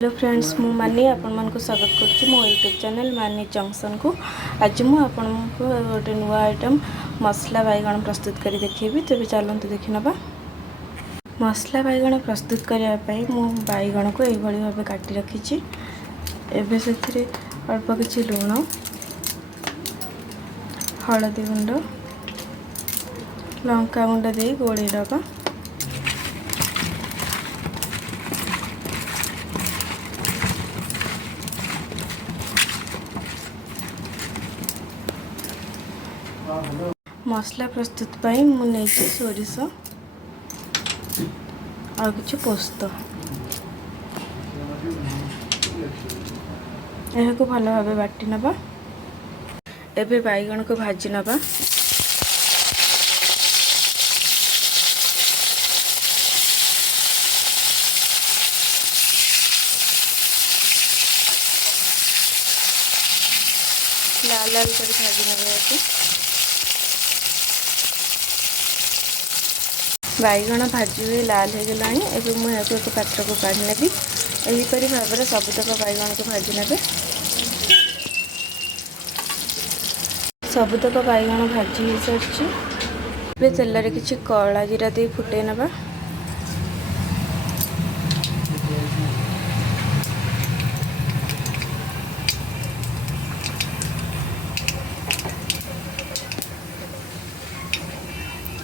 Hello friends, मु मानी आपण मन को स्वागत करछि मो यूट्यूब चैनल मानी जंक्शन को। आज मु आपण को गोटे नुआ आइटम मसला बैगण प्रस्तुत करी देखिबी। तेबे चलंतु देखि नबा। मसला बैगण प्रस्तुत करिया पई मु बैगण को एई भली भाबे काटी रखिछि। एबे सेथिरे अल्प किछि लूण, हळदी गुंड, लंका गुंड दे गोळी दबा। मसला प्रस्तुत पाई मुझे सोरिष आ कि पोस्त यह को भल भाव बाटी नबा। एबे बैगण को भाजी नबा। लाल लाल कर भाजी नबा। बैगण भाजी हुए लाल हो गला। एवं मुझे एक पात्र को काढ़ी नेबी। यहीपरी भाव में सबुतक बैगण को भाजी ने। सबुतक बैगण भाजी हो सारी। तेल किसी कला जीरा दे फुटे नबा।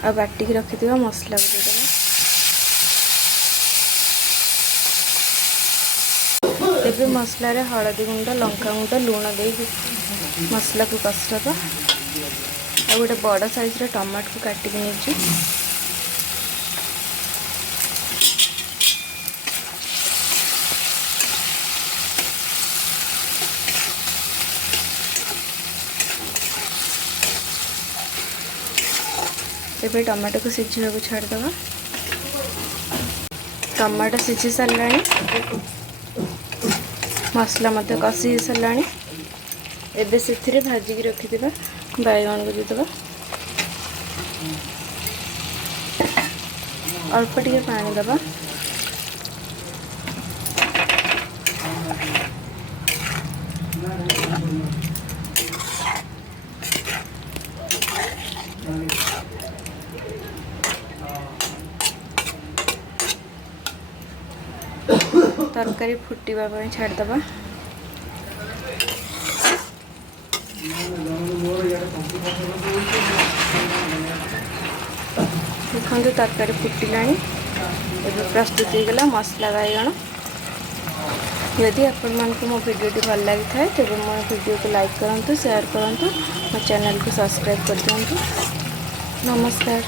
आ बाटिक रखि मसला को देदेबा। एबे मसला रे हळदी गुंड, लंका गुंड, लूण दे मसला को कषिदबा। आ गोटे बड़ साइज रे टमाटो को काटिक नेछि। एबे टमाटो को सिझा को छाड़दबा। टमाटो सिझी सारा, मसला मत कषि सारा। एबे से भाजिक रखिदा बैगण को देदेबा। अल्प टिके पानी दबा। तरकारी फुटिबा पई छाड़दबा। देखो तरकारी फुटिला। प्रस्तुत हो गला मसला बैगण। यदि आपण मन को मो वीडियो भल लगी था तेज मो वीडियो को लाइक करूँ, शेयर करूँ, मो चैनल को सब्सक्राइब कर दिंतु। नमस्कार।